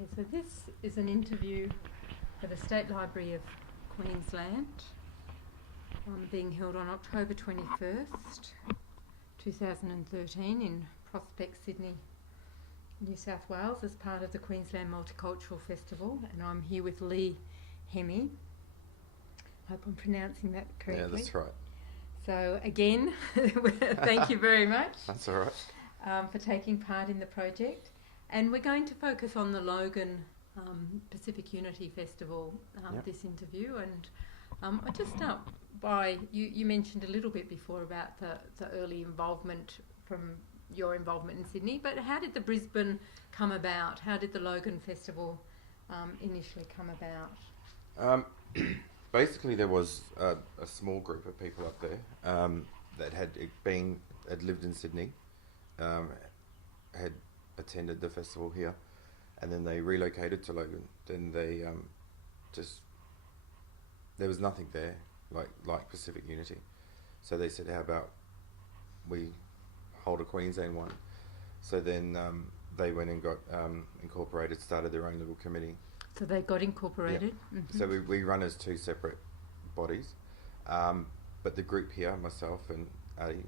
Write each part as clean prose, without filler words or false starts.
Okay, so this is an interview for the State Library of Queensland, being held on October 21st, 2013 in Prospect, Sydney, New South Wales, as part of the Queensland Multicultural Festival, and I'm here with Hemi. Hope I'm pronouncing that correctly. Yeah, that's right. So again, thank you very much. That's all right. For taking part in the project. And we're going to focus on the Logan Pacific Unity Festival, this interview. And I'll just start by, you mentioned a little bit before about the early involvement from your involvement in Sydney, but how did the Brisbane come about? How did the Logan Festival initially come about? Basically, there was a small group of people up there that had lived in Sydney, had attended the festival here, and then they relocated to Logan. Then they there was nothing there like Pacific Unity, so they said, how about we hold a Queensland one? So then they went and got incorporated, started their own little committee. So they got incorporated? Yeah. Mm-hmm. So we run as two separate bodies, but the group here, myself and Ali,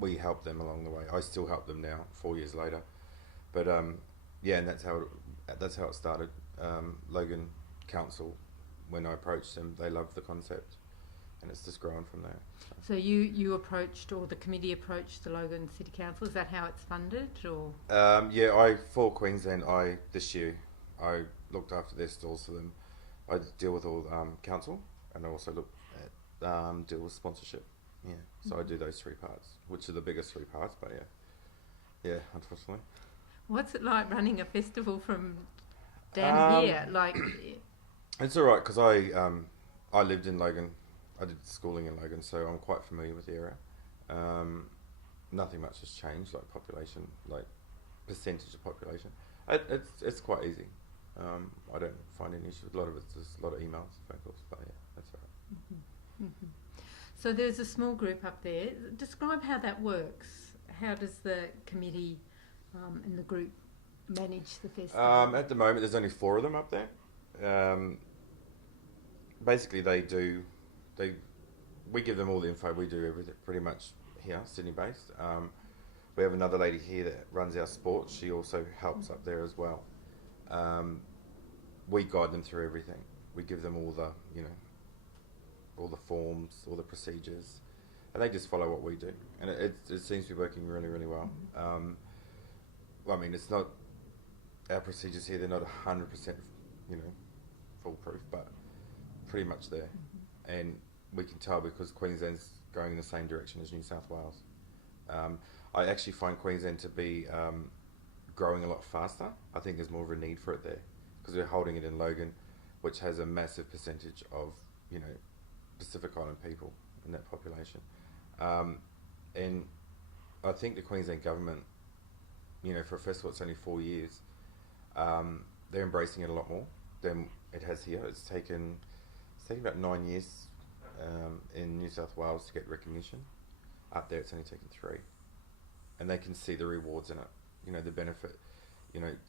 we help them along the way. I still help them now, 4 years later. But yeah, and that's how it started. Logan Council, when I approached them, they loved the concept, and it's just grown from there. So you approached, or the committee approached the Logan City Council. Is that how it's funded, or? Yeah, for Queensland, this year I looked after their stalls for them. I deal with all council, and I also look at deal with sponsorship. Yeah, so I do those three parts, which are the biggest three parts, but yeah, unfortunately. What's it like running a festival from down here? It's all right, because I lived in Logan. I did schooling in Logan, so I'm quite familiar with the area. Nothing much has changed, like population, like percentage of population. It's quite easy. I don't find any issues. A lot of it's just a lot of emails, phone calls, but yeah, that's all right. Mm-hmm. Mm-hmm. So there's a small group up there. Describe how that works. How does the committee and the group manage the festival? At the moment, there's only 4 of them up there. Basically, we give them all the info. We do everything pretty much here, Sydney-based. We have another lady here that runs our sports. She also helps up there as well. We guide them through everything. We give them all all the forms, all the procedures, and they just follow what we do. And it seems to be working really, really well. I mean, it's not, our procedures here, they're not 100%, foolproof, but pretty much there. And we can tell because Queensland's going in the same direction as New South Wales. I actually find Queensland to be growing a lot faster. I think there's more of a need for it there because we're holding it in Logan, which has a massive percentage of, Pacific Island people in that population. And I think the Queensland government, for a festival it's only 4 years, they're embracing it a lot more than it has here. It's taken about 9 years in New South Wales to get recognition. Up there it's only taken 3. And they can see the rewards in it, the benefit,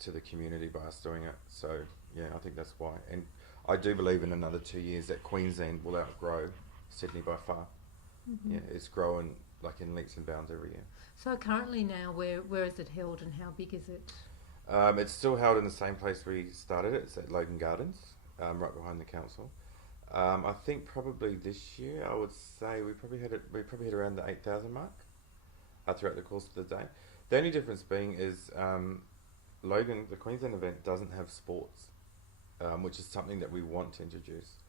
to the community by us doing it. So yeah, I think that's why. And I do believe in another 2 years that Queensland will outgrow Sydney by far. Mm-hmm. Yeah, it's growing like in leaps and bounds every year. So currently now, where is it held and how big is it? It's still held in the same place we started it. It's at Logan Gardens, right behind the council. I think probably this year, I would say we probably hit around the 8,000 mark throughout the course of the day. The only difference being is Logan, the Queensland event, doesn't have sports, which is something that we want to introduce,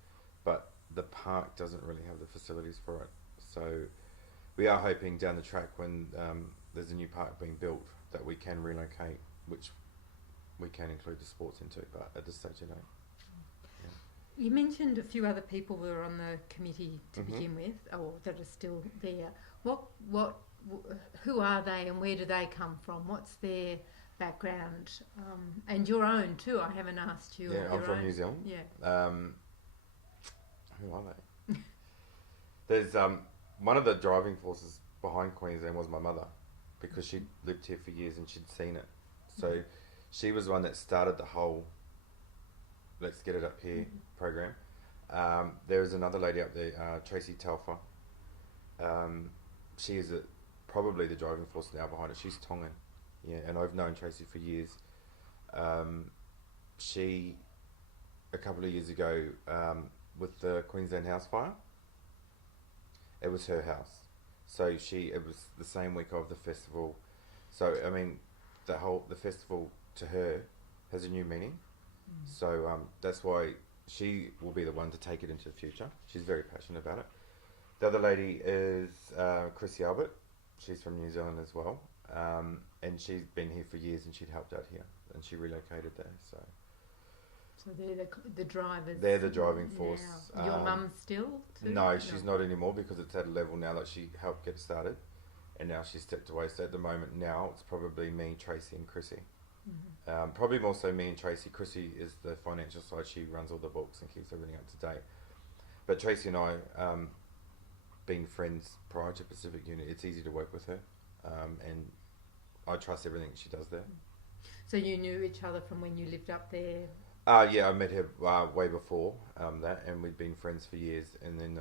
but the park doesn't really have the facilities for it. So we are hoping down the track when there's a new park being built that we can relocate, which we can include the sports into, but at this stage, You mentioned a few other people who were on the committee to begin with, or that are still there. Who are they and where do they come from? What's their background? And your own too. I haven't asked you. Yeah, I'm from New Zealand. Yeah. Who are they? There's one of the driving forces behind Queensland was my mother, because she lived here for years and she'd seen it. So She was the one that started the whole Let's Get It Up Here program. There's another lady up there, Tracy. She is probably the driving force now behind it. She's Tongan, and I've known Tracy for years. She, a couple of years ago, with the Queensland house fire, it was her house. So it was the same week of the festival. So I mean, the festival to her has a new meaning. So that's why she will be the one to take it into the future. She's very passionate about it. The other lady is Chrissy Albert. She's from New Zealand as well, and she's been here for years, and she'd helped out here, and she relocated there. So they're the drivers. They're the driving force. Now. Your mum still? Too? No, she's not anymore because it's at a level now that she helped get started, and now she's stepped away. So at the moment now, it's probably me, Tracy, and Chrissy. Probably more so me and Tracy. Chrissy is the financial side. She runs all the books and keeps everything up to date. But Tracy and I, being friends prior to Pacific Unit, it's easy to work with her, and I trust everything she does there. So you knew each other from when you lived up there? Yeah, I met her way before that, and we'd been friends for years. And then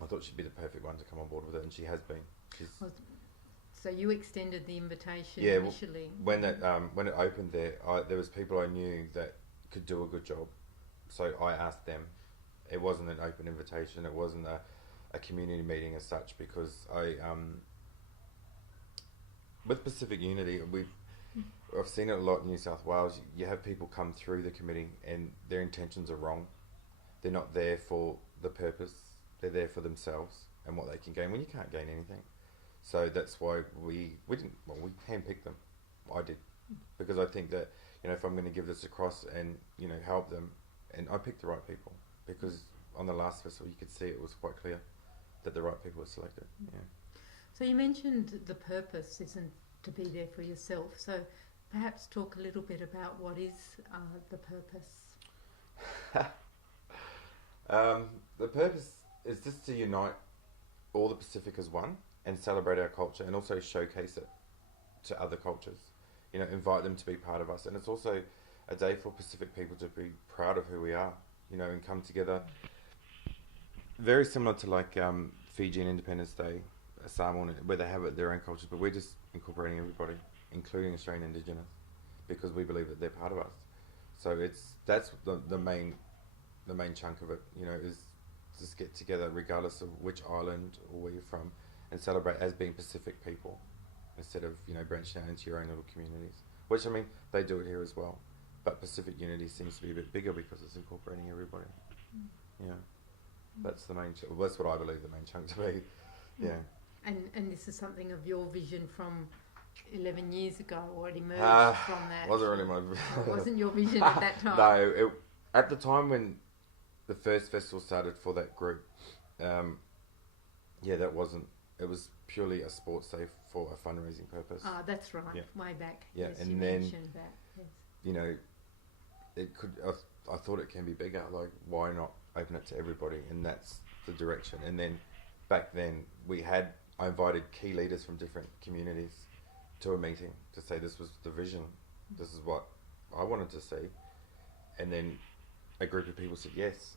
I thought she'd be the perfect one to come on board with it, and she has been. So you extended the invitation initially? When it opened there, there was people I knew that could do a good job. So I asked them. It wasn't an open invitation. It wasn't a community meeting as such, because with Pacific Unity, I've seen it a lot in New South Wales. You have people come through the committee and their intentions are wrong. They're not there for the purpose. They're there for themselves and what they can gain when you can't gain anything. So that's why we handpicked them. I did, because I think that if I'm going to give this across and help them, and I picked the right people, because on the last festival you could see it was quite clear that the right people were selected. Yeah. So you mentioned the purpose isn't to be there for yourself. So perhaps talk a little bit about what is the purpose. The purpose is just to unite all the Pacific as one and celebrate our culture, and also showcase it to other cultures. Invite them to be part of us. And it's also a day for Pacific people to be proud of who we are, and come together. Very similar to like Fijian Independence Day, Samoan, where they have their own cultures, but we're just incorporating everybody, including Australian Indigenous, because we believe that they're part of us. So that's the main chunk of it, is just get together regardless of which island or where you're from, and celebrate as being Pacific people, instead of branching out into your own little communities. Which, I mean, they do it here as well, but Pacific Unity seems to be a bit bigger because it's incorporating everybody. That's the main. That's what I believe the main chunk to be. Yeah. And this is something of your vision from 11 years ago, or it emerged from that? Wasn't really my. It wasn't your vision at that time. No, at the time when the first festival started for that group, that wasn't. It was purely a sports day for a fundraising purpose. Oh, that's right. Yeah. Way back. Yeah, yes, and you then mentioned that. Yes. It could. I thought it can be bigger. Like, why not open it to everybody? And that's the direction. And then back then I invited key leaders from different communities to a meeting to say this was the vision. This is what I wanted to see. And then a group of people said yes.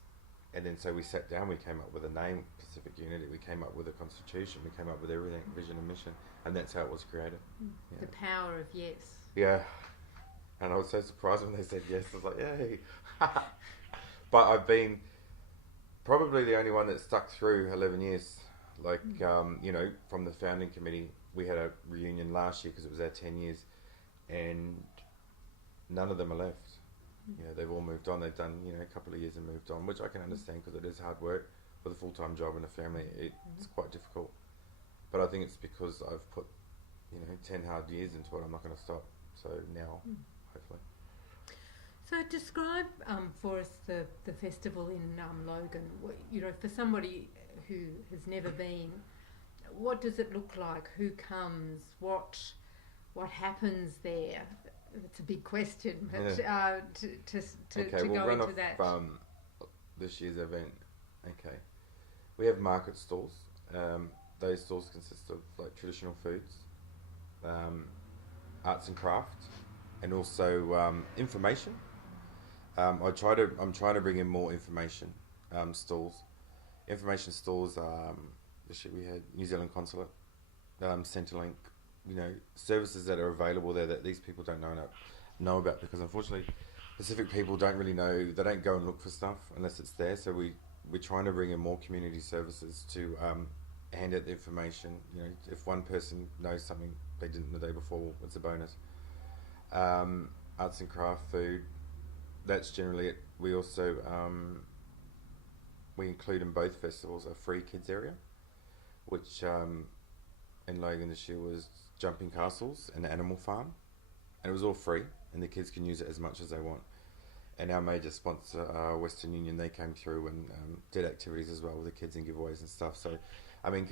And then so we sat down, we came up with a name, Pacific Unity, we came up with a constitution, we came up with everything, vision and mission, and that's how it was created. Yeah. The power of yes. Yeah. And I was so surprised when they said yes. I was like, yay. But I've been probably the only one that stuck through 11 years. Like, from the founding committee, we had a reunion last year because it was our 10 years, and none of them are left. They've all moved on. They've done, a couple of years and moved on, which I can understand because it is hard work with a full-time job and a family. It's quite difficult. But I think it's because I've put, 10 hard years into it. I'm not going to stop. So now, hopefully. So describe for us the festival in Logan. For somebody who has never been, what does it look like? Who comes? What happens there? It's a big question, but to we'll go run into off, that. This year's event. Okay, we have market stalls. Those stalls consist of like traditional foods, arts and crafts, and also information. I'm trying to bring in more information stalls. Information stalls. This year we had New Zealand Consulate, Centrelink. Services that are available there that these people don't know about, because unfortunately, Pacific people don't really know. They don't go and look for stuff unless it's there. So we're trying to bring in more community services to hand out the information. If one person knows something they didn't the day before, it's a bonus. Arts and craft, food. That's generally it. We also we include in both festivals a free kids area, which in Logan this year was jumping castles and animal farm, and it was all free, and the kids can use it as much as they want. And our major sponsor, Western Union, they came through and did activities as well with the kids and giveaways and stuff. So, I mean,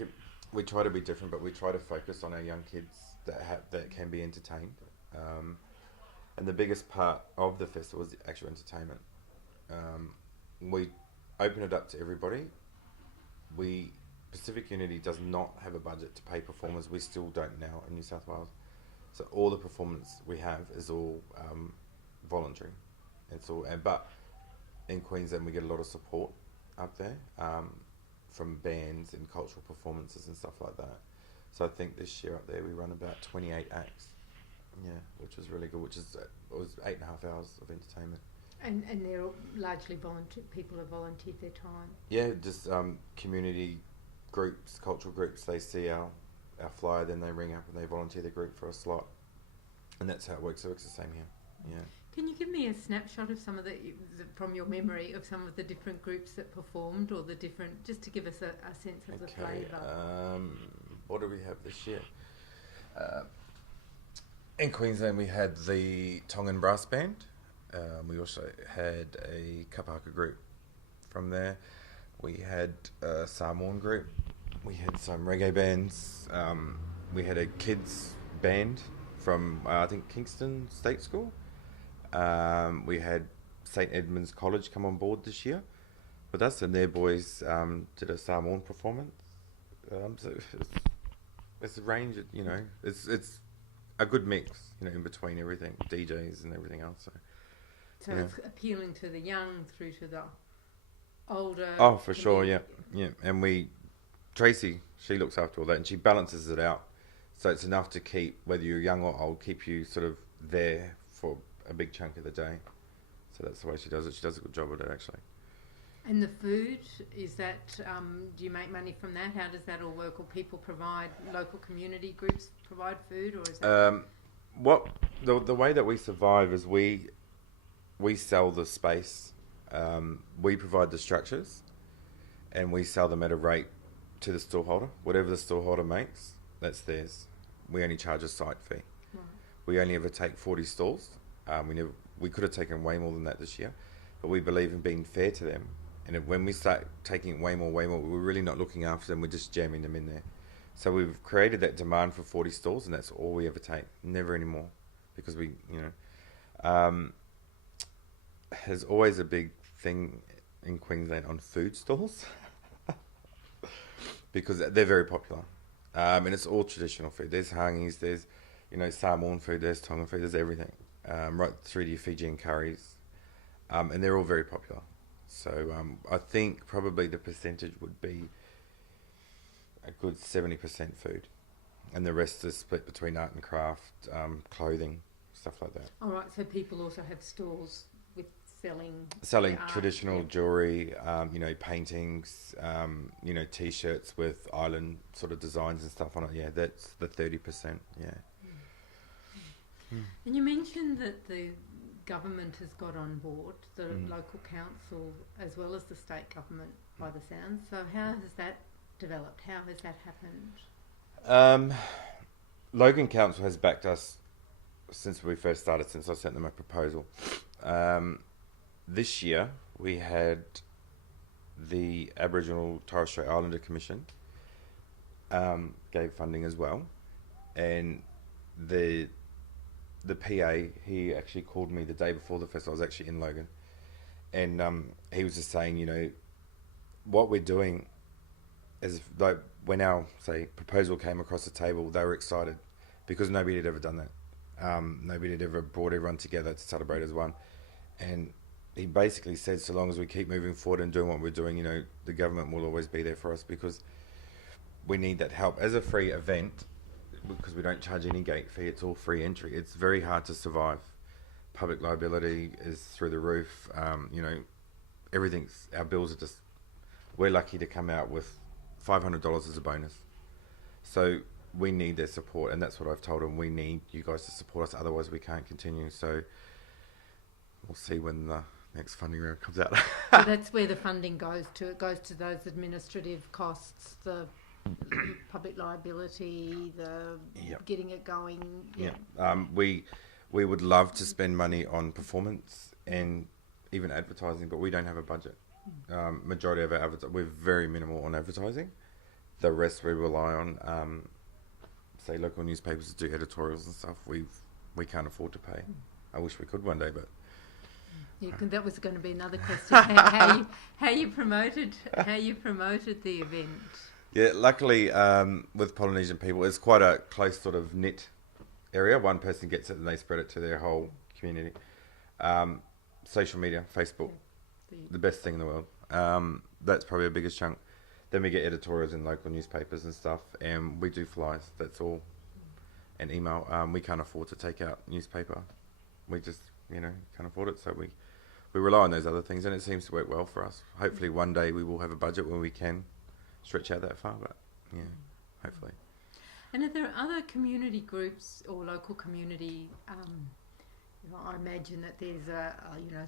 we try to be different, but we try to focus on our young kids that can be entertained. And the biggest part of the festival is the actual entertainment. We open it up to everybody. Pacific Unity does not have a budget to pay performers. We still don't now in New South Wales. So all the performance we have is all voluntary. But in Queensland we get a lot of support up there from bands and cultural performances and stuff like that. So I think this year up there we run about 28 acts. Yeah, which was really good. It was 8.5 hours of entertainment. And they're all largely volunteer. People have volunteered their time. Yeah, just community groups, cultural groups. They see our flyer, then they ring up and they volunteer the group for a slot, and that's how it works. It works the same here. Yeah. Can you give me a snapshot of some of from your memory of some of the different groups that performed, or the different, just to give us a sense of the flavour? What do we have this year? In Queensland, we had the Tongan Brass Band. We also had a Kapaka group from there. We had a Samoan group. We had some reggae bands. We had a kids band from, I think, Kingston State School. We had St. Edmund's College come on board this year with us, and their boys did a Samoan performance. So it's a range of, it's a good mix, in between everything, DJs and everything else. So it's appealing to the young through to the older. Oh, for sure, yeah. And Tracy, she looks after all that, and she balances it out. So it's enough to keep, whether you're young or old, keep you sort of there for a big chunk of the day. So that's the way she does it. She does a good job of it, actually. And the food, is that, do you make money from that? How does that all work? Or people provide, local community groups provide food, or is that... The way that we survive is we sell the space, we provide the structures, and we sell them at a rate to the storeholder. Whatever the storeholder makes, that's theirs. We only charge a site fee. Right. We only ever take 40 stalls. We could have taken way more than that this year, but we believe in being fair to them. And when we start taking way more, we're really not looking after them. We're just jamming them in there. So we've created that demand for 40 stalls, and that's all we ever take. Never anymore, because there's always a big thing in Queensland on food stalls because they're very popular, and it's all traditional food. There's hangis, there's Samoan food, there's Tongan food, there's everything, right through to your Fijian curries, and they're all very popular. So I think probably the percentage would be a good 70% food, and the rest is split between art and craft, clothing, stuff like that. All right, so people also have stores with selling traditional jewellery, paintings, T-shirts with island sort of designs and stuff on it. Yeah, that's the 30%. Yeah. And you mentioned that the government has got on board, the local council as well as the state government, by the sound. So how has that developed? How has that happened? Logan Council has backed us since we first started, since I sent them a proposal. This year we had the Aboriginal Torres Strait Islander Commission gave funding as well, and the PA, he actually called me the day before the festival. I was actually in Logan, and he was just saying, what we're doing is, like, when our proposal came across the table, they were excited because nobody had ever done that. nobody had ever brought everyone together to celebrate as one. And he basically said, so long as we keep moving forward and doing what we're doing, you know, the government will always be there for us, because we need that help. As a free event, because we don't charge any gate fee, it's all free entry. It's very hard to survive. Public liability is through the roof. You know, our bills are just, we're lucky to come out with $500 as a bonus. So we need their support, and that's what I've told them. We need you guys to support us, otherwise we can't continue. So we'll see when the next funding round comes out. So that's where the funding goes to. It goes to those administrative costs, the public liability, the getting it going. We would love to spend money on performance and even advertising, but we don't have a budget. Majority of our we're very minimal on advertising. The rest we rely on, say, local newspapers to do editorials and stuff. We can't afford to pay. I wish we could one day, but that was going to be another question. how you promoted the event. Yeah, luckily with Polynesian people, it's quite a close sort of knit area. One person gets it and they spread it to their whole community. Social media, Facebook, the best thing in the world. That's probably the biggest chunk. Then we get editorials in local newspapers and stuff, and we do flyers. That's all, and email. We can't afford to take out newspaper. We just, can't afford it. So we rely on those other things, and it seems to work well for us. Hopefully, one day we will have a budget where we can stretch out that far. But hopefully. And are there other community groups or local community? I imagine that there's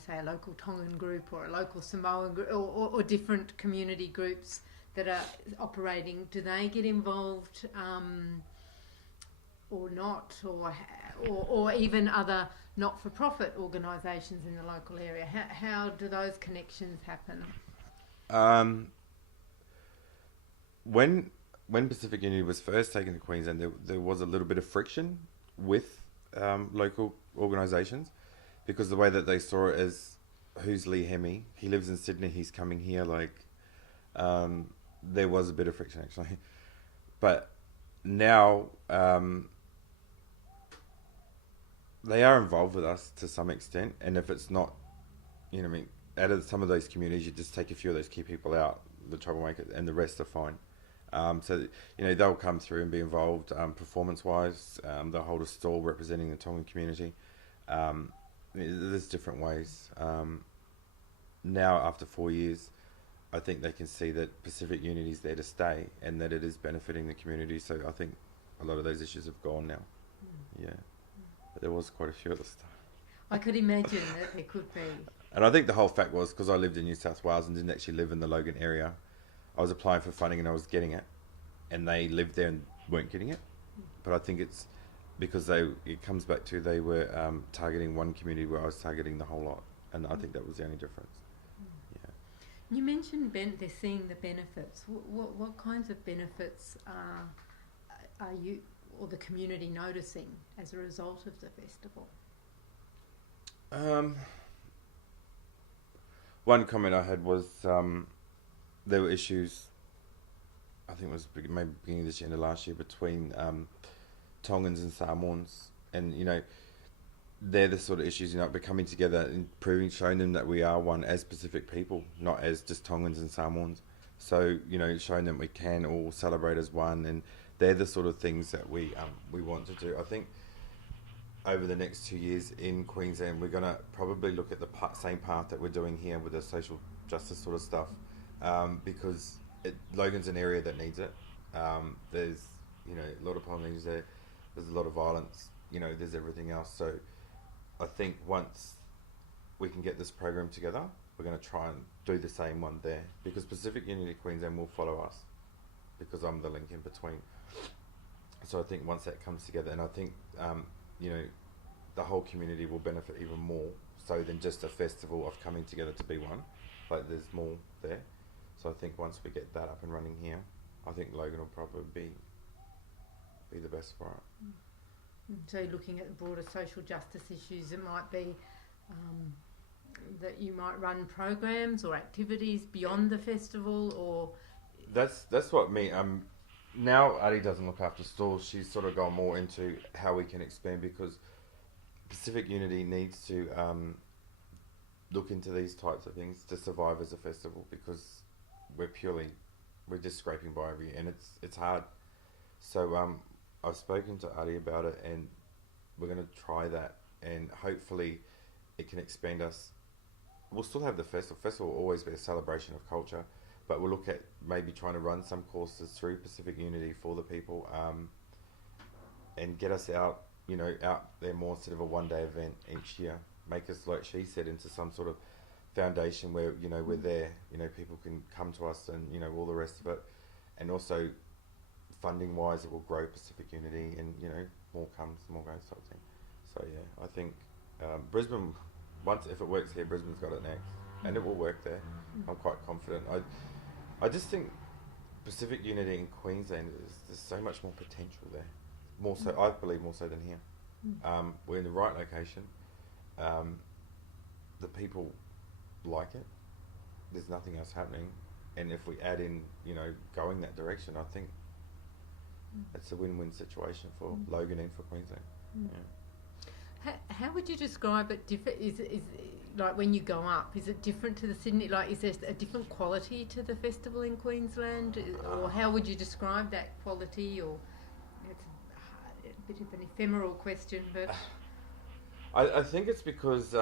say a local Tongan group or a local Samoan group or different community groups that are operating. Do they get involved or not, or even other not-for-profit organisations in the local area? How do those connections happen? When Pacific Unity was first taken to Queensland, there was a little bit of friction with local organisations, because the way that they saw it as, who's Lee Hemi? He lives in Sydney, he's coming here, there was a bit of friction actually. But now they are involved with us to some extent, and if it's not, out of some of those communities, you just take a few of those key people out, the troublemakers, and the rest are fine. So they'll come through and be involved performance-wise. They'll hold a stall representing the Tongan community. There's different ways. Now, after 4 years, I think they can see that Pacific Unity is there to stay, and that it is benefiting the community. So I think a lot of those issues have gone now. But there was quite a few at the start. I could imagine that there could be. And I think the whole fact was, because I lived in New South Wales and didn't actually live in the Logan area, I was applying for funding and I was getting it, and they lived there and weren't getting it. But I think it's because it comes back to they were targeting one community where I was targeting the whole lot, and I think that was the only difference. You mentioned they're seeing the benefits. What kinds of benefits are you or the community noticing as a result of the festival? One comment I had was there were issues, I think it was maybe beginning of this year, end of last year, between Tongans and Samoans, and they're the sort of issues, we're coming together and showing them that we are one as Pacific people, not as just Tongans and Samoans. So showing them we can all celebrate as one, and they're the sort of things that we want to do. I think over the next 2 years in Queensland, we're going to probably look at the same path that we're doing here with the social justice sort of stuff. Because Logan's an area that needs it. There's a lot of Polynesians there. There's a lot of violence. There's everything else. So I think once we can get this program together, we're going to try and do the same one there, because Pacific Unity Queensland will follow us, because I'm the link in between. So I think once that comes together, and I think the whole community will benefit even more so than just a festival of coming together to be one. There's more there. So I think once we get that up and running here, I think Logan will probably be the best for it. So looking at the broader social justice issues, it might be that you might run programs or activities beyond the festival, or... That's what me... now Adi doesn't look after stalls. She's sort of gone more into how we can expand, because Pacific Unity needs to look into these types of things to survive as a festival, because we're just scraping by every year, and it's hard. So I've spoken to Adi about it, and we're going to try that, and hopefully it can expand us. We'll still have the festival. Festival will always be a celebration of culture, but we'll look at maybe trying to run some courses through Pacific Unity for the people, and get us out there more instead of a one-day event each year. Make us, like she said, into some sort of foundation where we're there. People can come to us, and all the rest of it, and also funding-wise, it will grow Pacific Unity, and more comes, more goes, sort of thing. So yeah, I think Brisbane. Once, if it works here, Brisbane's got it next, and it will work there. I'm quite confident. I just think Pacific Unity in Queensland, there's so much more potential there. More so, I believe, more so than here. We're in the right location. The people like it. There's nothing else happening, and if we add in, going that direction, I think it's a win-win situation for Logan and for Queensland. Yeah. How would you describe it? Is like when you go up? Is it different to the Sydney? Like, is there a different quality to the festival in Queensland, or how would you describe that quality? Or it's a bit of an ephemeral question, but I think it's because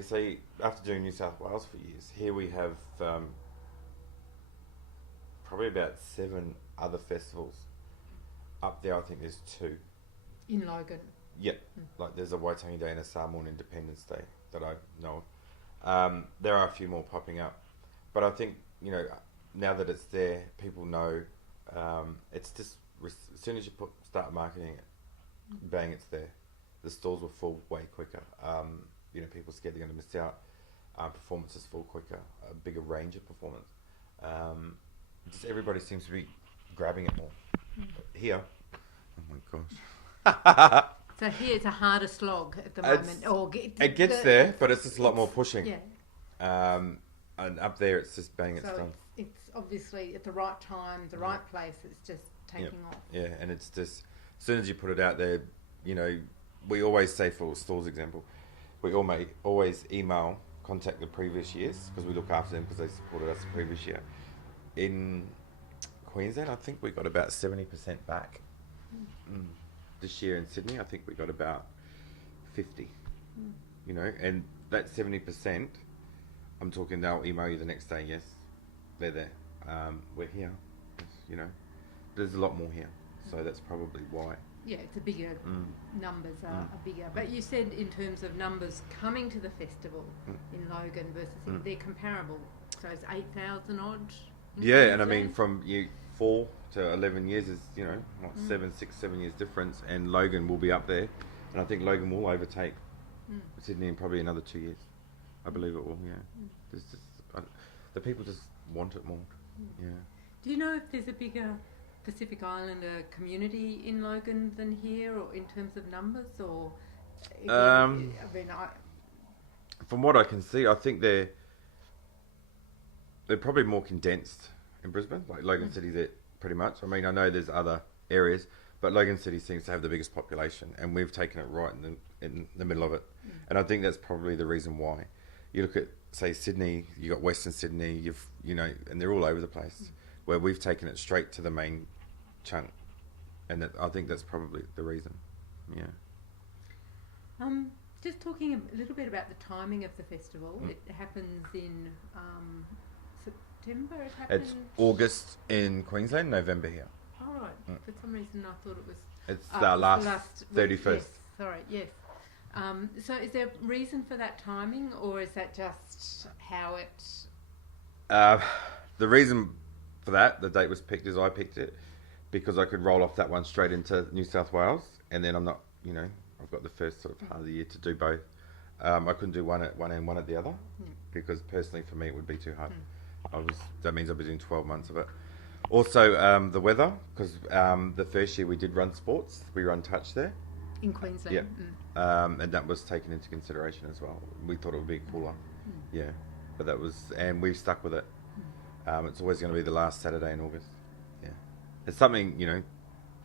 say after doing New South Wales for years, here we have probably about 7 other festivals. Up there, I think there's 2 in Logan. Yeah, like there's a Waitangi Day and a Samoan Independence Day that I know of. There are a few more popping up, but I think now that it's there, people know. It's just as soon as you start marketing it, bang, it's there. The stalls will full way quicker. People scared they're going to miss out. Performances full quicker. A bigger range of performance. Just everybody seems to be grabbing it more. Here, oh my gosh. So here it's a harder slog at the moment. It gets there, but it's just a lot more pushing. Yeah. And up there, it's just bang, it's done. It's obviously at the right time, the right place. It's just taking off. Yeah, and it's just as soon as you put it out there, we always say, for stalls example, we always contact the previous years, because we look after them because they supported us the previous year. In Queensland, I think we got about 70% back. This year in Sydney, I think we got about 50. And that 70%, I'm talking, they'll email you the next day, yes, they're there. We're here, there's a lot more here, so that's probably why. Yeah, it's a bigger, numbers are bigger. But you said in terms of numbers coming to the festival in Logan versus they're comparable. So it's 8,000 odd? Yeah, and I mean, from 4 to 11 years is, 7 years difference, and Logan will be up there, and I think Logan will overtake Sydney in probably another 2 years. I believe it will, yeah. There's just, the people just want it more, yeah. Do you know if there's a bigger Pacific Islander community in Logan than here, or in terms of numbers, or? Again, from what I can see, I think they're probably more condensed in Brisbane, like Logan City's it pretty much. I mean, I know there's other areas, but Logan City seems to have the biggest population, and we've taken it right in the middle of it. And I think that's probably the reason why. You look at, say, Sydney, you got Western Sydney, and they're all over the place, where we've taken it straight to the main chunk, and I think that's probably the reason. Yeah. Just talking a little bit about the timing of the festival. It happens in September. It's August in Queensland, November here. All right. For some reason, I thought it was. It's last 31st. Yes, sorry. Yes. So, is there a reason for that timing, or is that just how it? The reason for that, the date was picked, is I picked it because I could roll off that one straight into New South Wales, and then I'm not, I've got the first sort of part of the year to do both. I couldn't do one at one and one at the other, because personally for me it would be too hard. That means I'll be doing 12 months of it. Also, the weather, because the first year we did run sports, we run touch there. In Queensland? Yeah. And that was taken into consideration as well. We thought it would be cooler. Yeah. But and we've stuck with it. It's always going to be the last Saturday in August. Yeah. It's something,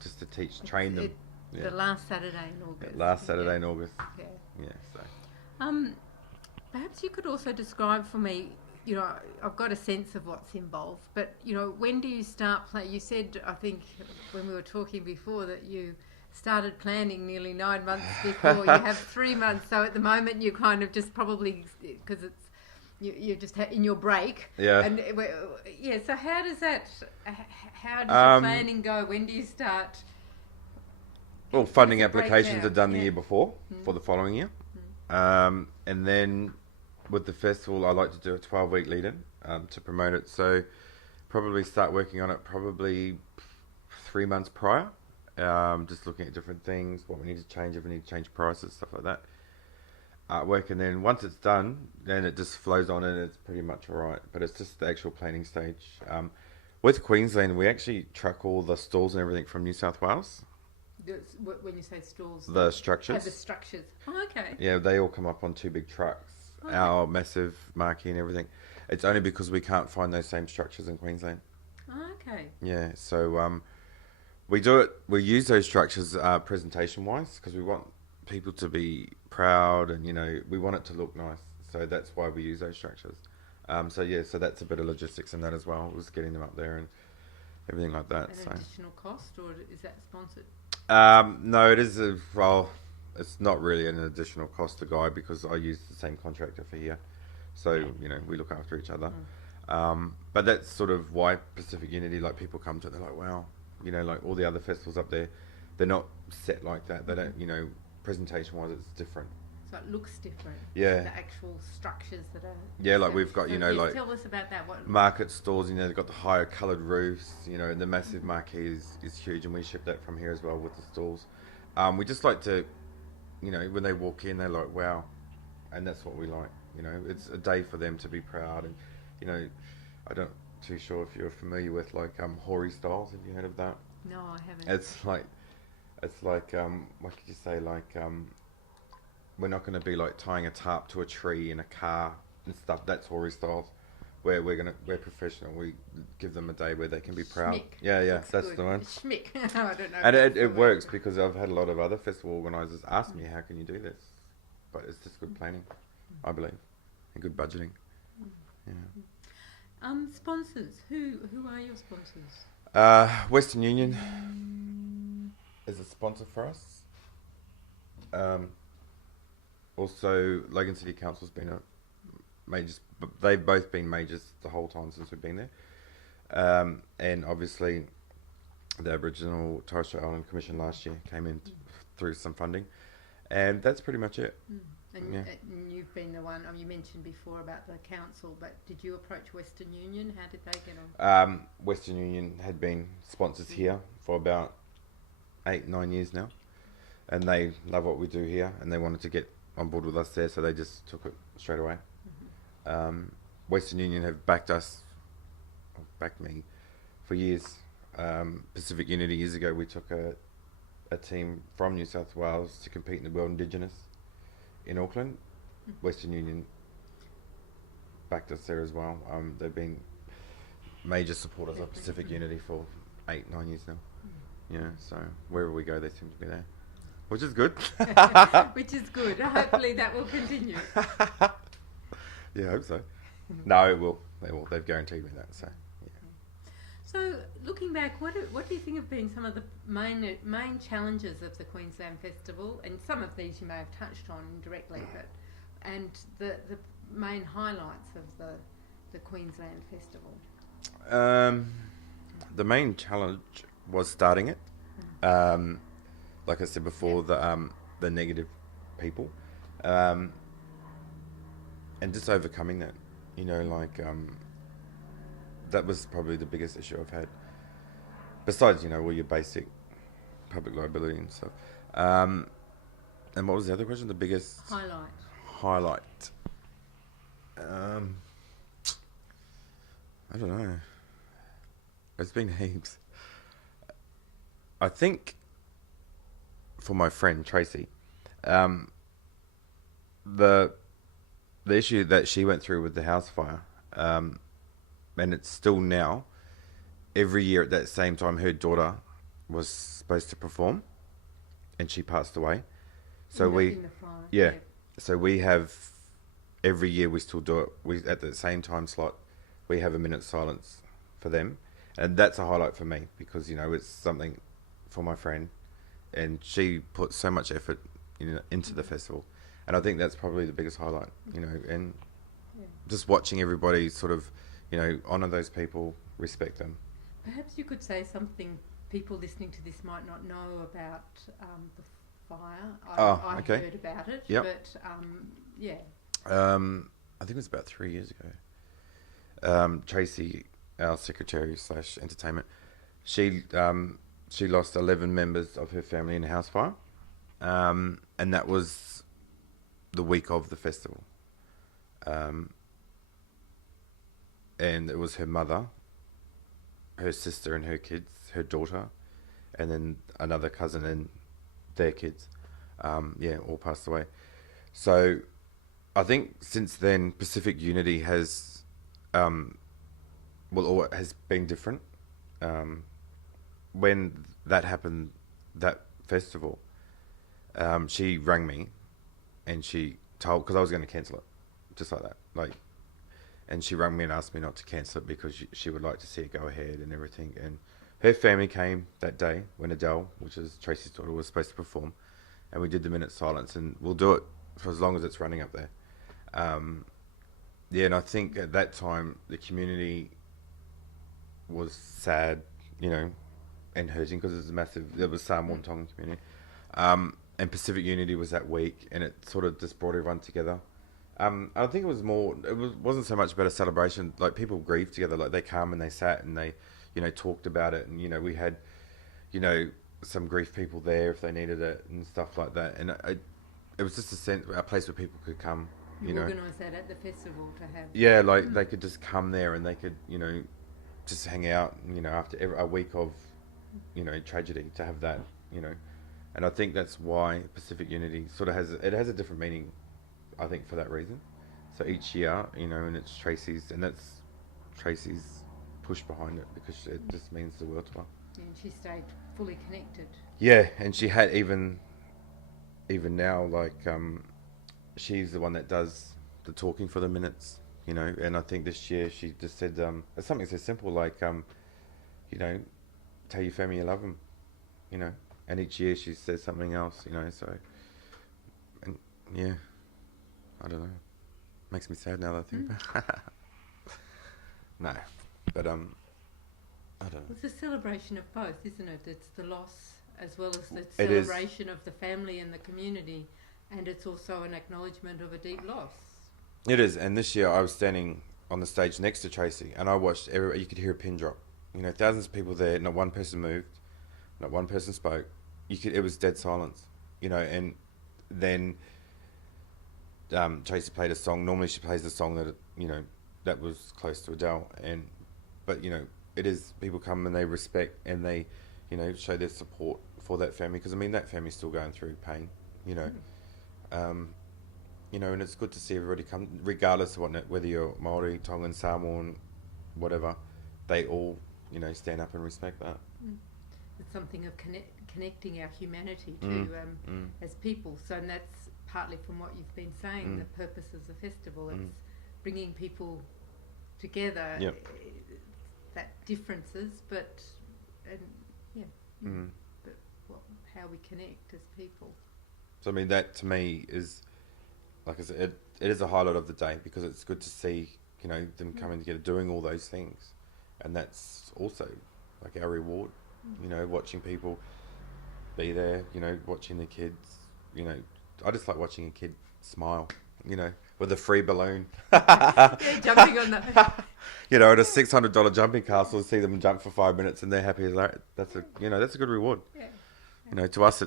just to train them. The last Saturday in August. Last Saturday in August. Yeah, so. Perhaps you could also describe for me, you know, I've got a sense of what's involved, but, you know, when do you start playing? You said, I think, when we were talking before, that you started planning nearly 9 months before. You have 3 months, so at the moment you kind of just probably, because it's, you're just in your break. Yeah. And yeah, so how does the planning go? When do you start? Well, funding applications are done the year before for the following year. And then with the festival, I like to do a 12-week lead-in to promote it. So probably start working on it probably 3 months prior. Just looking at different things, what we need to change, if we need to change prices, stuff like that. Artwork, and then once it's done, then it just flows on and it's pretty much alright. But it's just the actual planning stage. With Queensland, we actually truck all the stalls and everything from New South Wales. When you say stalls, the structures. The structures. Oh, okay. Yeah, they all come up on 2 big trucks. Okay. Our massive marquee and everything. It's only because we can't find those same structures in Queensland. Oh, okay. Yeah, so we do it. We use those structures presentation-wise because we want people to be proud, and you know we want it to look nice. So that's why we use those structures. So that's a bit of logistics in that as well. Was getting them up there and everything like that. An additional cost, or is that sponsored? No, it is it's not really an additional cost to Guy because I use the same contractor for here, so you know we look after each other. But that's sort of why Pacific Unity, like people come to it, they're like, wow, you know, like all the other festivals up there, they're not set like that. They don't, you know, presentation wise, it's different. So it looks different. Yeah. The actual structures that are. Yeah, like we've got, you know, like. Tell us about that. What market stalls, you know, they've got the higher coloured roofs, you know, and the massive marquee is huge, and we ship that from here as well with the stalls. We just like to, you know, when they walk in, they're like, wow, and that's what we like. You know, it's a day for them to be proud, and you know, I don't too sure if you're familiar with like Hori styles. Have you heard of that? No, I haven't. It's like what could you say, like we're not going to be like tying a tarp to a tree in a car and stuff. That's Hori styles. Where we're professional. We give them a day where they can be proud. Schmick. Yeah, That's good. The one. Schmick. I don't know. And it works because I've had a lot of other festival organisers ask me, how can you do this? But it's just good planning, I believe, and good budgeting. Yeah. Sponsors. Who are your sponsors? Western Union is a sponsor for us. Also, Logan City Council's been a major. They've both been majors the whole time since we've been there. And obviously, the Aboriginal and Torres Strait Island Commission last year came in through some funding, and that's pretty much it. And you've been the one. You mentioned before about the council, but did you approach Western Union? How did they get on? Western Union had been sponsors here for about 8-9 years now, and they love what we do here, and they wanted to get on board with us there, so they just took it straight away. Western Union have backed me for years. Pacific Unity years ago, we took a team from New South Wales to compete in the World Indigenous in Auckland. Western Union backed us there as well. They've been major supporters of Pacific Unity for 8-9 years now. Yeah, so wherever we go, they seem to be there, which is good. Which is good. Hopefully that will continue. Yeah, I hope so. No, it will. They will. They've guaranteed me that. So, yeah. So, looking back, what do you think have been some of the main challenges of the Queensland Festival? And some of these you may have touched on indirectly, but and the main highlights of the Queensland Festival. The main challenge was starting it. Like I said before, the negative people. And just overcoming that, you know, like, that was probably the biggest issue I've had. Besides, you know, all your basic public liability and stuff. And what was the other question? The biggest highlight. I don't know. It's been heaps. I think for my friend Tracy, the issue that she went through with the house fire, and it's still now, every year at that same time her daughter was supposed to perform and she passed away. So So we have, every year we still do it. We at the same time slot, we have a minute silence for them, and that's a highlight for me because it's something for my friend, and she put so much effort into the festival, and I think that's probably the biggest highlight. And just watching everybody sort of honour those people, respect them. Perhaps you could say something people listening to this might not know about the fire. I Okay. heard about it, Yep. but yeah. I think it was about 3 years ago. Tracy, our secretary / entertainment, she lost 11 members of her family in a house fire, and that was the week of the festival. And it was her mother, her sister and her kids, her daughter, and then another cousin and their kids. All passed away. So I think since then, Pacific Unity has, has been different. When that happened, that festival, she rang me, and she told, because I was going to cancel it, just like that, and she rang me and asked me not to cancel it because she would like to see it go ahead and everything. And her family came that day when Adele, which is Tracy's daughter, was supposed to perform, and we did the minute silence, and we'll do it for as long as it's running up there. And I think at that time the community was sad, and hurting because there was Samoan Tongan community, and Pacific Unity was that week, and it sort of just brought everyone together. I think it wasn't so much about a celebration. Like, people grieved together. Like, they come and they sat and they, talked about it. And, we had, some grief people there if they needed it and stuff like that. And it was just a place where people could come, You organised that at the festival to have... Yeah, they could just come there and they could, just hang out, after a week of, tragedy, to have that, And I think that's why Pacific Unity sort of has a different meaning, I think, for that reason. So each year, and it's Tracy's, and that's Tracy's push behind it, because it just means the world to her. Yeah, and she stayed fully connected. Yeah, and she had even now, she's the one that does the talking for the minutes, and I think this year she just said, it's something so simple like, tell your family you love them, and each year she says something else, so, and yeah. I don't know. Makes me sad now that I think about it. No. But, I don't know. It's a celebration of both, isn't it? It's the loss as well as the celebration of the family and the community, and it's also an acknowledgement of a deep loss. It is, and this year I was standing on the stage next to Tracy, and I watched you could hear a pin drop. Thousands of people there, not one person moved, not one person spoke. It was dead silence, and then... Tracy played a song. Normally she plays the song that that was close to Adele, but it is, people come and they respect and they show their support for that family, because that family's still going through pain, and it's good to see everybody come, regardless of whether you're Maori, Tongan, Samoan, whatever, they all stand up and respect that. It's something of connecting our humanity too, as people. So, and that's partly from what you've been saying, the purpose of the festival. It's bringing people together, that differences, but how we connect as people. So that to me is, like I said, it is a highlight of the day, because it's good to see them coming together, doing all those things, and that's also like our reward. Watching people be there, watching the kids, I just like watching a kid smile, with a free balloon. Jumping on that. At a $600 jumping castle, see them jump for 5 minutes and they're happy as that. That's a good reward. Yeah. To us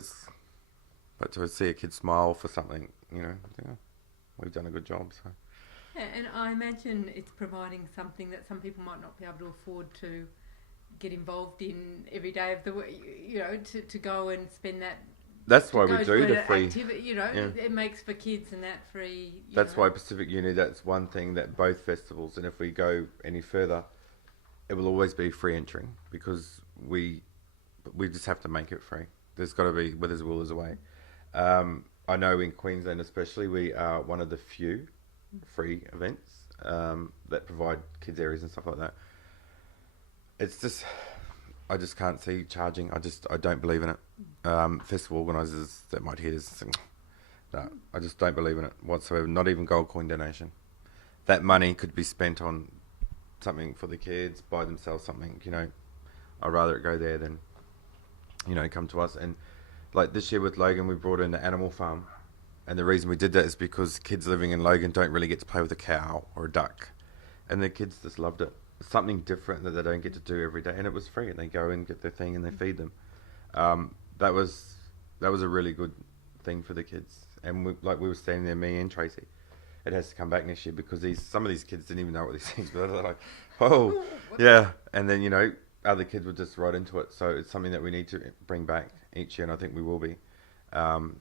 but to see a kid smile for something, we've done a good job. So. Yeah, and I imagine it's providing something that some people might not be able to afford to get involved in every day of the week, to go and spend that. That's why we do the free activity, it makes for kids and that free. That's why Pacific Uni, that's one thing that both festivals, and if we go any further, it will always be free entry, because we just have to make it free. There's got to be, where there's a will, there's a way. I know in Queensland especially, we are one of the few free events that provide kids areas and stuff like that. It's just, I just can't see charging. I don't believe in it. Festival organisers that might hear this, no, I just don't believe in it whatsoever. Not even gold coin donation. That money could be spent on something for the kids, buy themselves something, I'd rather it go there than, come to us. And like this year with Logan, we brought in the animal farm. And the reason we did that is because kids living in Logan don't really get to play with a cow or a duck. And the kids just loved it. It's something different that they don't get to do every day. And it was free. And they go and get their thing and they feed them. That was a really good thing for the kids. And we were standing there, me and Tracy. It has to come back next year because some of these kids didn't even know what these things were. They're like, oh, yeah. And then, other kids were just right into it. So it's something that we need to bring back each year. And I think we will be,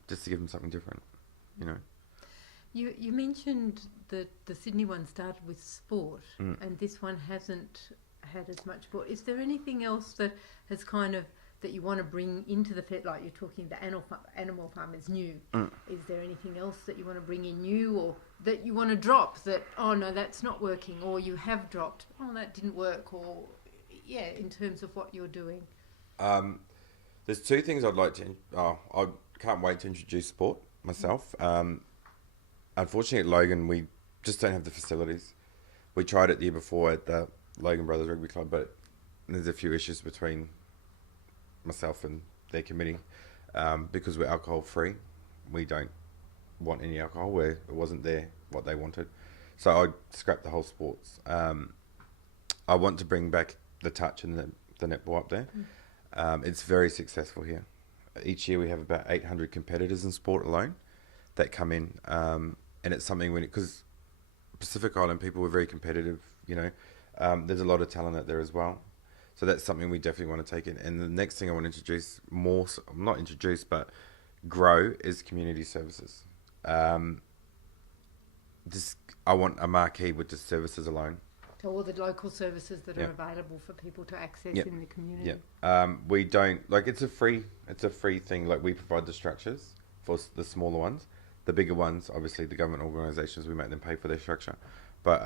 just to give them something different, You mentioned that the Sydney one started with sport and this one hasn't had as much sport. Is there anything else that has that you want to bring into the like you're talking the animal farm is new. Is there anything else that you want to bring in new or that you want to drop that, oh no, that's not working, or you have dropped, oh that didn't work, or in terms of what you're doing? There's two things I'd like to, I can't wait to introduce sport myself. Unfortunately at Logan we just don't have the facilities. We tried it the year before at the Logan Brothers Rugby Club, but there's a few issues between myself and their committee because we're alcohol free. We don't want any alcohol where it wasn't there what they wanted, so I scrapped the whole sports. I want to bring back the touch and the netball up there. It's very successful here. Each year we have about 800 competitors in sport alone that come in, and it's something because Pacific Island people were very competitive, there's a lot of talent out there as well. So that's something we definitely want to take in. And the next thing I want to introduce not introduce, but grow is community services. I want a marquee with just services alone. So all the local services that are available for people to access in the community. We don't, it's a free thing. Like we provide the structures for the smaller ones. The bigger ones, obviously the government organisations, we make them pay for their structure. But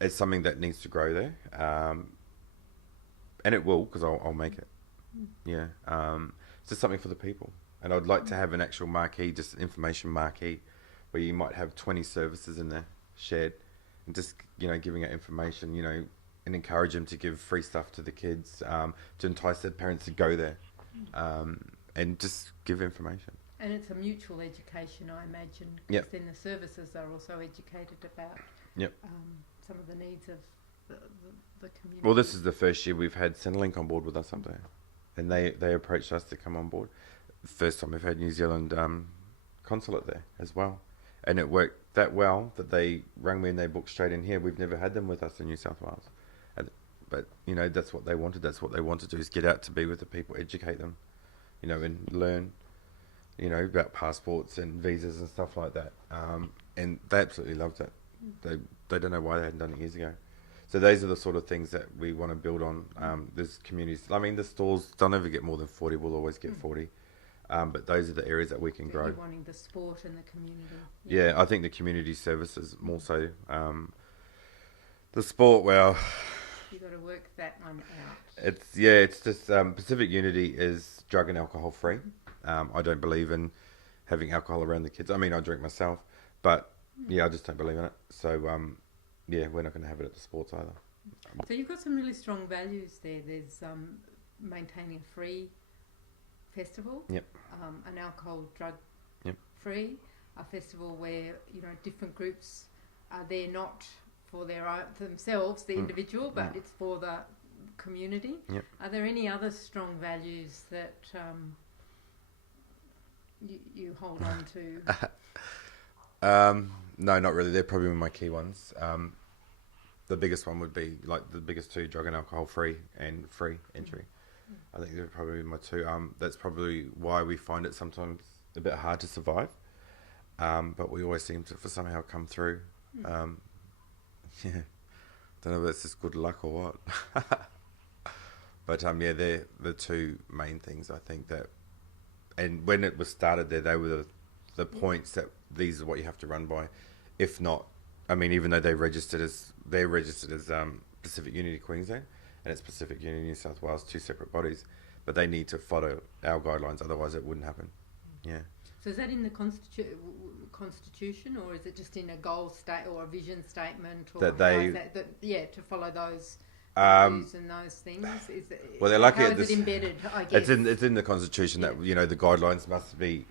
it's something that needs to grow there. And it will, because I'll make it. It's just something for the people. And I'd like to have an actual marquee, just information marquee, where you might have 20 services in there shared, and just giving out information, and encourage them to give free stuff to the kids, to entice their parents to go there, and just give information. And it's a mutual education, I imagine, because then the services are also educated about some of the needs of the community. Well, this is the first year we've had Centrelink on board with us up there, and they approached us to come on board. The first time we've had New Zealand consulate there as well, and it worked that well that they rang me and they booked straight in here. We've never had them with us in New South Wales, but that's what they wanted. That's what they want to do, is get out to be with the people, educate them, and learn, about passports and visas and stuff like that. And they absolutely loved it. They don't know why they hadn't done it years ago. So those are the sort of things that we want to build on. There's communities. I mean, the stalls don't ever get more than 40. We'll always get 40. But those are the areas that we can grow. You're wanting the sport and the community. Yeah, I think the community services more so. The sport, well, you got to work that one out. It's just Pacific Unity is drug and alcohol free. I don't believe in having alcohol around the kids. I mean, I drink myself, but I just don't believe in it. So we're not going to have it at the sports either. So you've got some really strong values there. There's maintaining a free festival, an alcohol drug free, a festival where different groups are there not for themselves, the individual, but it's for the community. Are there any other strong values that you hold on to? No, not really. They're probably my key ones. The biggest one would be the biggest two: drug and alcohol free and free entry. I think they're probably my two. That's probably why we find it sometimes a bit hard to survive. But we always seem to somehow come through. Don't know if that's just good luck or what. But they're the two main things I think that. And when it was started there, they were the the points that these are what you have to run by. If not, I mean, even though they're registered as Pacific Unity Queensland and it's Pacific Unity New South Wales, two separate bodies, but they need to follow our guidelines, otherwise it wouldn't happen. Yeah. So is that in the constitution, or is it just in a goal state or a vision statement, or that they to follow those values and those things? Well, they're lucky. How is it embedded? I guess it's in the constitution that the guidelines must be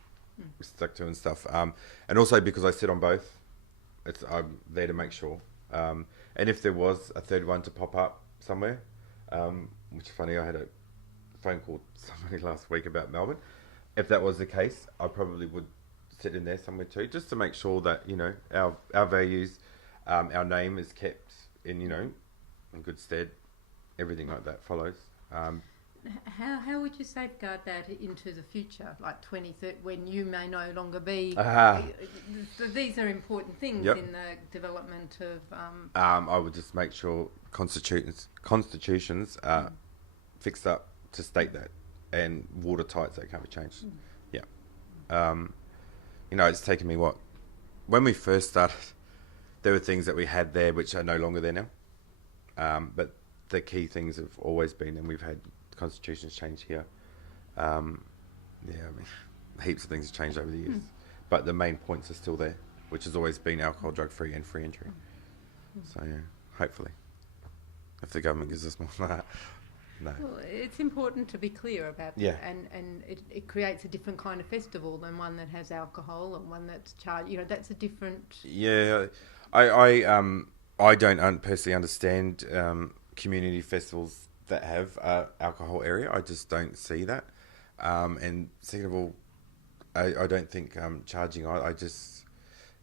stuck to and stuff. And also because I sit on both, I'm there to make sure. And if there was a third one to pop up somewhere, which is funny, I had a phone call to somebody last week about Melbourne. If that was the case, I probably would sit in there somewhere too, just to make sure that our values, our name is kept in in good stead. Everything like that follows. How would you safeguard that into the future, like 2030, when you may no longer be? These are important things in the development of. I would just make sure constitutions are fixed up to state that, and watertight so it can't be changed. It's taken me when we first started, there were things that we had there which are no longer there now. But the key things have always been, and we've had constitutions change here. Heaps of things have changed over the years, but the main points are still there, which has always been alcohol, drug free, and free entry. So hopefully, if the government gives us more than that. No. Well, it's important to be clear about that, and it creates a different kind of festival than one that has alcohol and one that's charged. That's a different. Yeah, I don't personally understand community festivals that have alcohol area. I just don't see that. And second of all, I don't think charging. I just,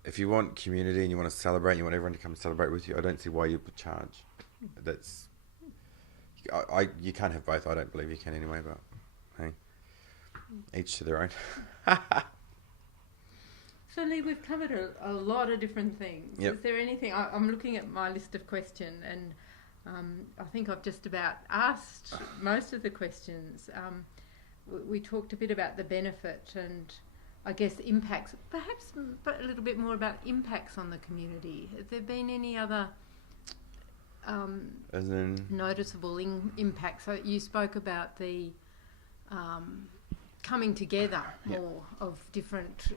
if you want community and you want to celebrate, and you want everyone to come and celebrate with you, I don't see why you would charge. That's. You can't have both. I don't believe you can anyway, but hey, each to their own. So Lee, we've covered a lot of different things. Yep. Is there anything, I'm looking at my list of questions, and I think I've just about asked most of the questions. We talked a bit about the benefit and I guess impacts, perhaps a little bit more about impacts on the community. Have there been any other As in noticeable impacts? So you spoke about the coming together more of different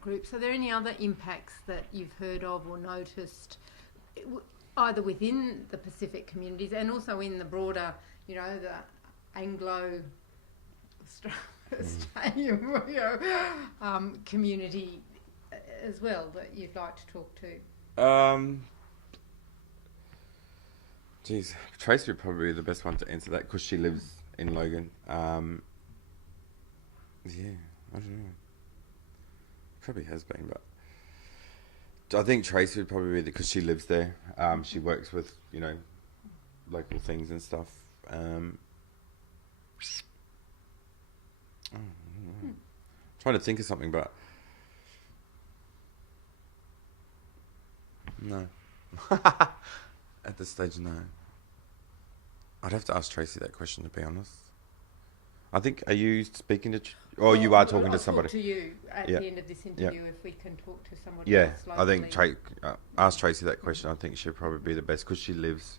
groups. Are there any other impacts that you've heard of or noticed, either within the Pacific communities and also in the broader, the Anglo Australian community as well, that you'd like to talk to? Tracy would probably be the best one to answer that because she lives in Logan. I don't know. Probably has been, but I think Tracy would probably be because she lives there. She works with local things and stuff. Trying to think of something, but no. At this stage, no. I'd have to ask Tracy that question, to be honest. I think, are you speaking to... you are talking to somebody. I'll talk to you at the end of this interview if we can talk to somebody else locally. I think ask Tracy that question. I think she'll probably be the best because she lives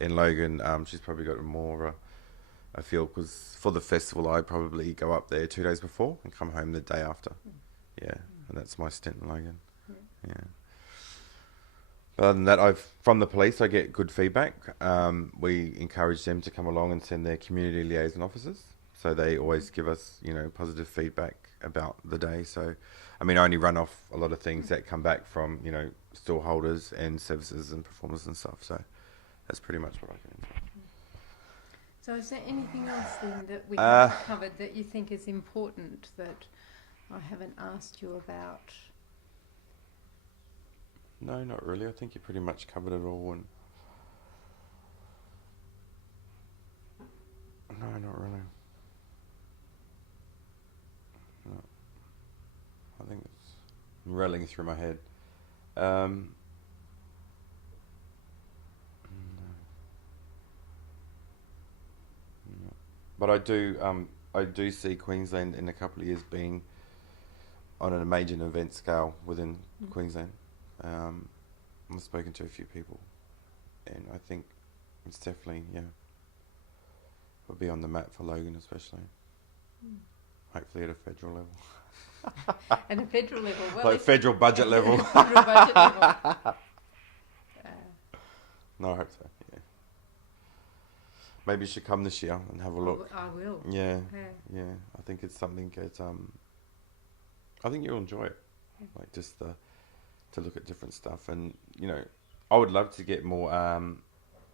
in Logan. She's probably got more I feel, because for the festival I probably go up there 2 days before and come home the day after. And that's my stint in Logan. But other than that, from the police I get good feedback. We encourage them to come along and send their community liaison officers, so they always give us positive feedback about the day. So I only run off a lot of things that come back from stall holders and services and performers and stuff, so that's pretty much what I can do. So is there anything else then that we haven't covered that you think is important that I haven't asked you about? No, not really. I think you pretty much covered it all. And no, not really. No. I think it's rattling through my head. No. But I do see Queensland in a couple of years being on a major event scale within Queensland. I've spoken to a few people, and I think it's definitely, will be on the map for Logan especially. Hopefully at a federal level. And a federal level, well, like federal budget level. Federal budget level. No, I hope so. Yeah. Maybe you should come this year and have a look. I will. Yeah. I think it's something that I think you'll enjoy it. Like just to look at different stuff, and I would love to get more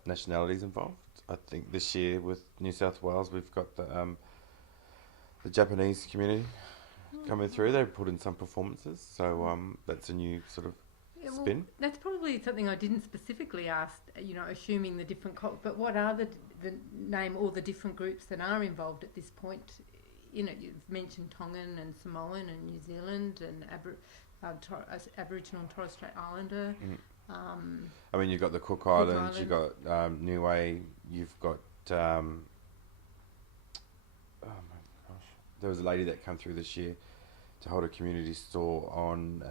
nationalities involved. I think this year with New South Wales, we've got the Japanese community coming through. They've put in some performances, so that's a new sort of spin. That's probably something I didn't specifically ask, assuming the different but what are the name all the different groups that are involved at this point? You've mentioned Tongan and Samoan and New Zealand and Aboriginal and Torres Strait Islander. I mean, you've got the Cook Islands, you've got Niue, you've got oh my gosh, there was a lady that came through this year to hold a community store on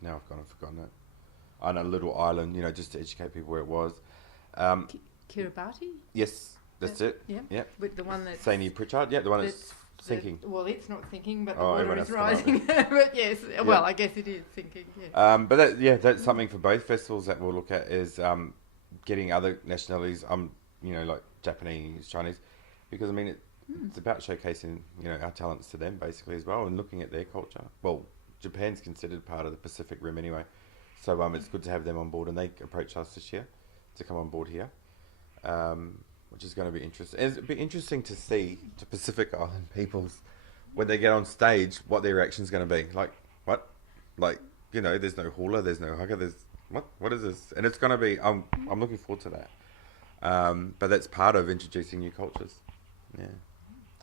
now I've forgotten it, on a little island, just to educate people where it was. Kiribati? Yes, that's it. Yeah. With the one that's Saini Pritchard, the one that's sinking. Well, it's not sinking, but the water is rising. But yes, well, I guess it is sinking. Yeah. But that's something for both festivals that we'll look at is getting other nationalities. Like Japanese, Chinese, because I mean it's about showcasing our talents to them basically as well, and looking at their culture. Well, Japan's considered part of the Pacific Rim anyway, so it's good to have them on board, and they approached us this year to come on board here. Which is going to be interesting. It'll be interesting to see the Pacific Island peoples when they get on stage, what their reaction's going to be. Like, what? Like, there's no hula, there's no hugger, there's what is this? And it's going to be. I'm looking forward to that. But that's part of introducing new cultures. Yeah.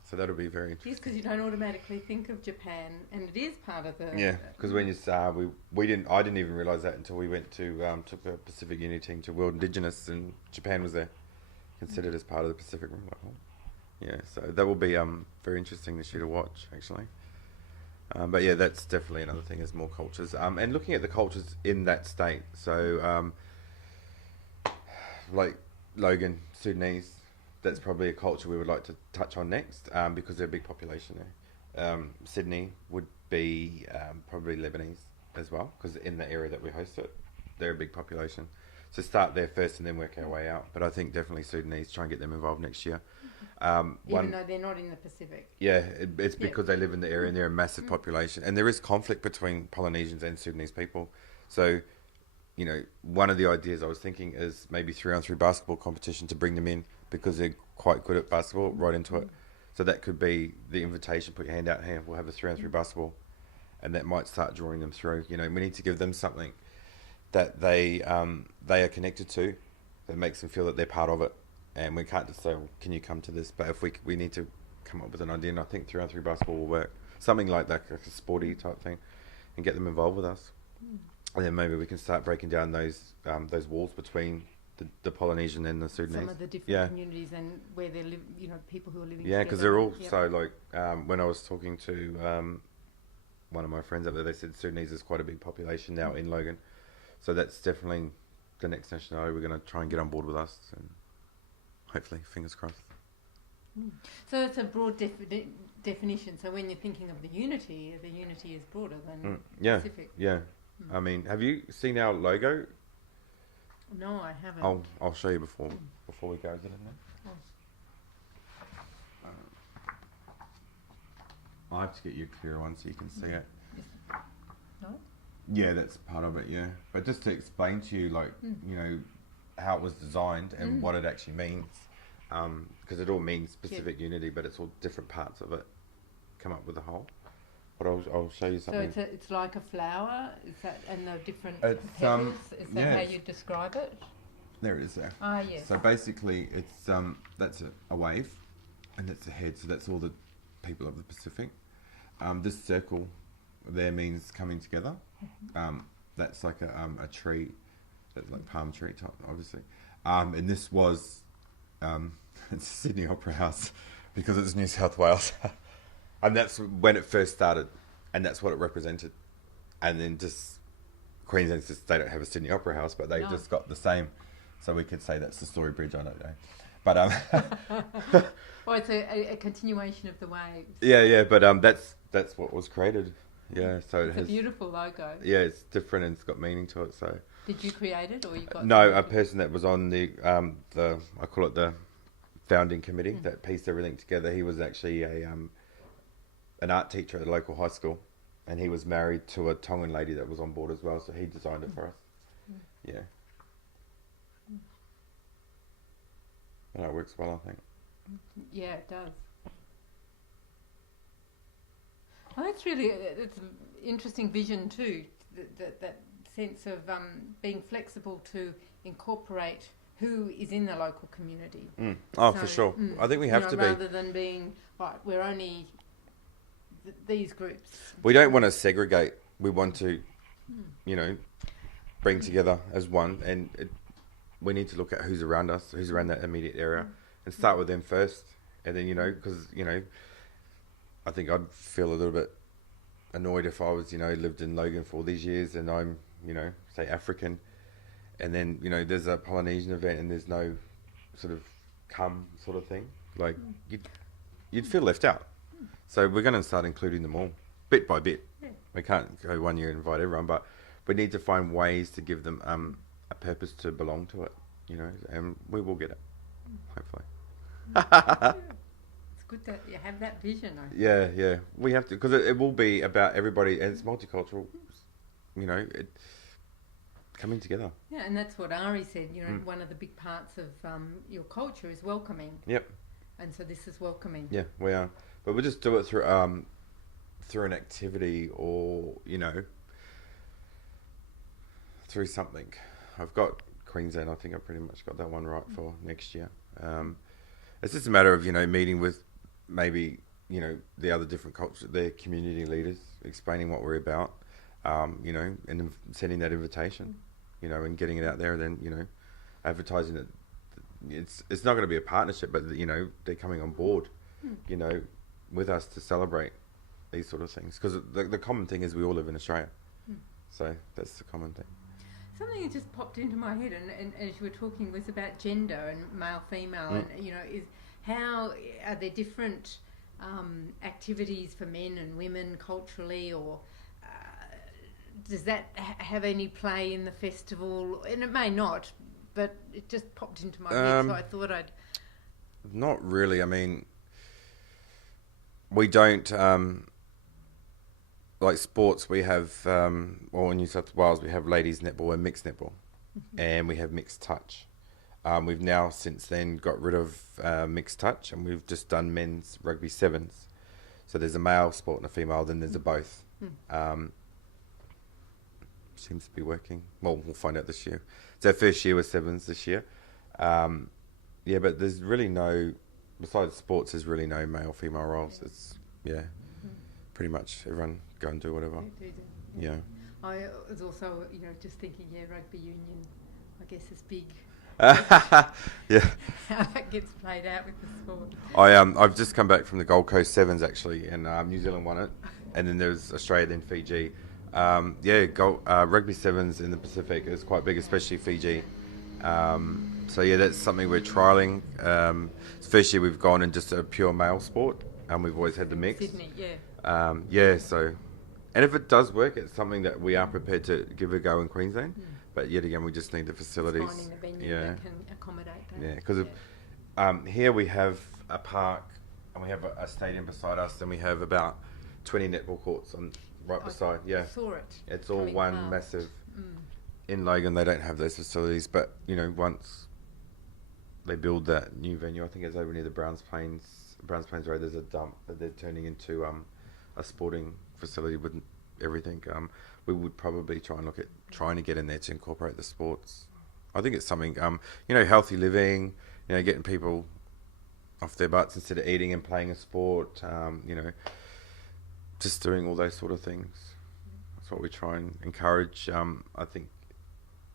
So that'll be very interesting. Yes, because you don't automatically think of Japan, and it is part of the. Yeah, because when you start, I didn't even realise that until we went to took a Pacific Unity team to World Indigenous, and Japan was there. Considered as part of the Pacific Rim. So that will be very interesting this year to watch, actually. But yeah, that's definitely another thing, is more cultures. And looking at the cultures in that state. So, like Logan, Sudanese, that's probably a culture we would like to touch on next, because they're a big population there. Sydney would be probably Lebanese as well, because in the area that we host it, they're a big population. So start there first and then work our way out. But I think definitely Sudanese, try and get them involved next year. Even though they're not in the Pacific. Yeah, it's because they live in the area and they're a massive population. And there is conflict between Polynesians and Sudanese people. So, one of the ideas I was thinking is maybe 3-on-3 basketball competition to bring them in, because they're quite good at basketball, right into it. So that could be the invitation, put your hand out here, we'll have a 3-on-3 basketball. And that might start drawing them through. We need to give them something that they are connected to, that makes them feel that they're part of it, and we can't just say, well, can you come to this? But if we need to come up with an idea, and I think 3-on-3 basketball will work, something like that, like a sporty type thing, and get them involved with us, and then maybe we can start breaking down those walls between the Polynesian and the Sudanese. Some of the different communities and where they live, people who are living together. Yeah, because they're all so like when I was talking to one of my friends up there, they said Sudanese is quite a big population now in Logan. So that's definitely the next nationality we're going to try and get on board with us, and hopefully, fingers crossed. So it's a broad definition. So when you're thinking of the unity is broader than Pacific. Yeah. I mean, have you seen our logo? No, I haven't. I'll show you before we go. Is it in there? I'll have to get you a clearer one so you can see it. No? Yeah, that's part of it, yeah. But just to explain to you, how it was designed and what it actually means, because it all means Pacific Unity, but it's all different parts of it come up with a whole. But I'll show you something. So it's like a flower, is that, and the different petals, is that how you describe it? There it is there. Ah, yes. So basically it's, that's a wave, and that's a head, so that's all the people of the Pacific. This circle there means coming together. That's like a tree, that's like palm tree type, obviously. And this was it's Sydney Opera House, because it's New South Wales. And that's when it first started, and that's what it represented. And then just Queensland, they don't have a Sydney Opera House, but they just got the same. So we could say that's the Story Bridge. I don't know, but well, it's a continuation of the waves. Yeah. But that's what was created. Yeah, so it's a beautiful logo. Yeah, it's different and it's got meaning to it. So did you create it, or you got? No, a person that was on the I call it the founding committee that pieced everything together. He was actually an art teacher at a local high school, and he was married to a Tongan lady that was on board as well. So he designed it for us. Yeah. And it works well, I think. Yeah, it does. Well, that's really it's an interesting vision too. That sense of being flexible to incorporate who is in the local community. Oh, so, for sure. I think we have to be. Rather than being, right, we're only these groups. We don't want to segregate. We want to, bring together as one. And we need to look at who's around us, who's around that immediate area, and start with them first. And then, because, I think I'd feel a little bit annoyed if I was, lived in Logan for all these years and I'm, say African, and then, there's a Polynesian event and there's no sort of come sort of thing. Like, you'd feel left out. So we're going to start including them all, bit by bit. Yeah. We can't go 1 year and invite everyone, but we need to find ways to give them a purpose to belong to it, and we will get it, hopefully. It's good that you have that vision. Yeah. We have to, because it will be about everybody, and it's multicultural, coming together. Yeah, and that's what Ari said, one of the big parts of your culture is welcoming. Yep. And so this is welcoming. Yeah, we are. But we'll just do it through an activity or, through something. I've got Queensland, I think I pretty much got that one right for next year. It's just a matter of, meeting with maybe, the other different cultures, their community leaders, explaining what we're about, and sending that invitation, and getting it out there, and then, advertising it. It's not going to be a partnership, but, they're coming on board, with us to celebrate these sort of things. Because the common thing is we all live in Australia. So that's the common thing. Something that just popped into my head, and as you were talking, was about gender and male, female, and is how are there different activities for men and women culturally, or does that have any play in the festival? And it may not, but it just popped into my head, so I thought I'd. Not really. I mean, we don't. Like sports, we have, in New South Wales, we have ladies netball and mixed netball, and we have mixed touch. We've now since then got rid of mixed touch, and we've just done men's rugby sevens. So there's a male sport and a female, then there's a both. Seems to be working. Well, we'll find out this year. It's our first year with sevens this year. But there's really no, besides sports, there's really no male, female roles. It's, pretty much everyone go and do whatever. Yeah. I was also, just thinking, rugby union, I guess is big. Yeah. How that gets played out with the sport. I've just come back from the Gold Coast Sevens actually, and New Zealand won it, and then there's Australia, then Fiji. Rugby sevens in the Pacific is quite big, especially Fiji. That's something we're trialling. It's the first year we've gone in just a pure male sport, and we've always had the mix. Sydney, And if it does work, it's something that we are prepared to give a go in Queensland. But yet again, we just need the facilities. Finding the venue that can accommodate that. Yeah, because here we have a park, and we have a stadium beside us, and we have about 20 netball courts on beside. Yeah, I saw it. It's all one massive. In Logan, they don't have those facilities, but once they build that new venue, I think it's over near the Browns Plains Road. There's a dump that they're turning into a sporting facility with everything. We would probably try and look at trying to get in there to incorporate the sports. I think it's something, healthy living, getting people off their butts instead of eating and playing a sport, just doing all those sort of things. That's what we try and encourage, I think,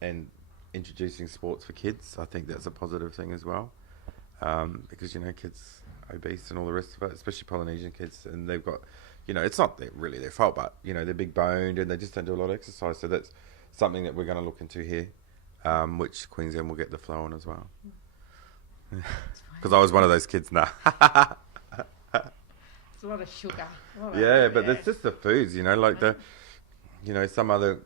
and introducing sports for kids. I think that's a positive thing as well, because, kids obese and all the rest of it, especially Polynesian kids, and they've got, it's not really their fault, but they're big boned and they just don't do a lot of exercise. So that's something that we're going to look into here, which Queensland will get the flow on as well. Because I was one of those kids now. It's a lot of sugar. But it's just the foods, some other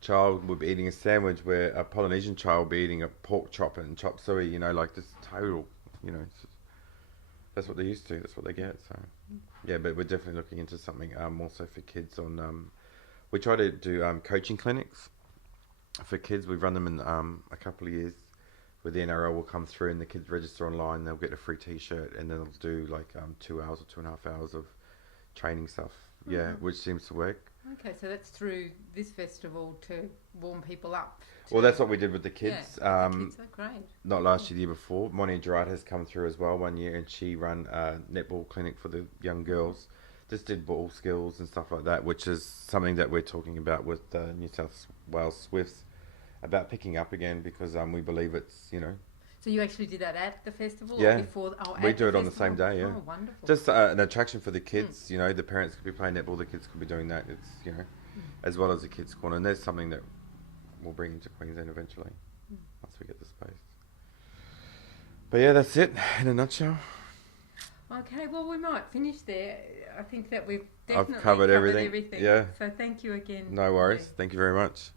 child would be eating a sandwich where a Polynesian child would be eating a pork chop and chop suey, this total, that's what they're used to, that's what they get. So, but we're definitely looking into something also for kids on, we try to do coaching clinics for kids. We've run them in a couple of years where the NRL will come through and the kids register online, they'll get a free t-shirt and then they'll do like 2 hours or 2.5 hours of training stuff, which seems to work. Okay, so that's through this festival to warm people up. Well, that's what we did with the kids. Yeah, the kids are great. Not last year, the year before. Monia Gerard has come through as well one year, and she ran a netball clinic for the young girls. Just did ball skills and stuff like that, which is something that we're talking about with New South Wales Swifts about picking up again, because we believe it's, So you actually did that at the festival? Yeah, or before, we do it on the same day. Yeah, oh, wonderful. Just an attraction for the kids. The parents could be playing netball, the kids could be doing that. It's as well as the kids' corner, and there's something that we'll bring into Queensland eventually once we get the space. But yeah, that's it in a nutshell. Okay, well, we might finish there. I think that we've definitely I've covered everything. Yeah. So thank you again. No worries. Thank you very much.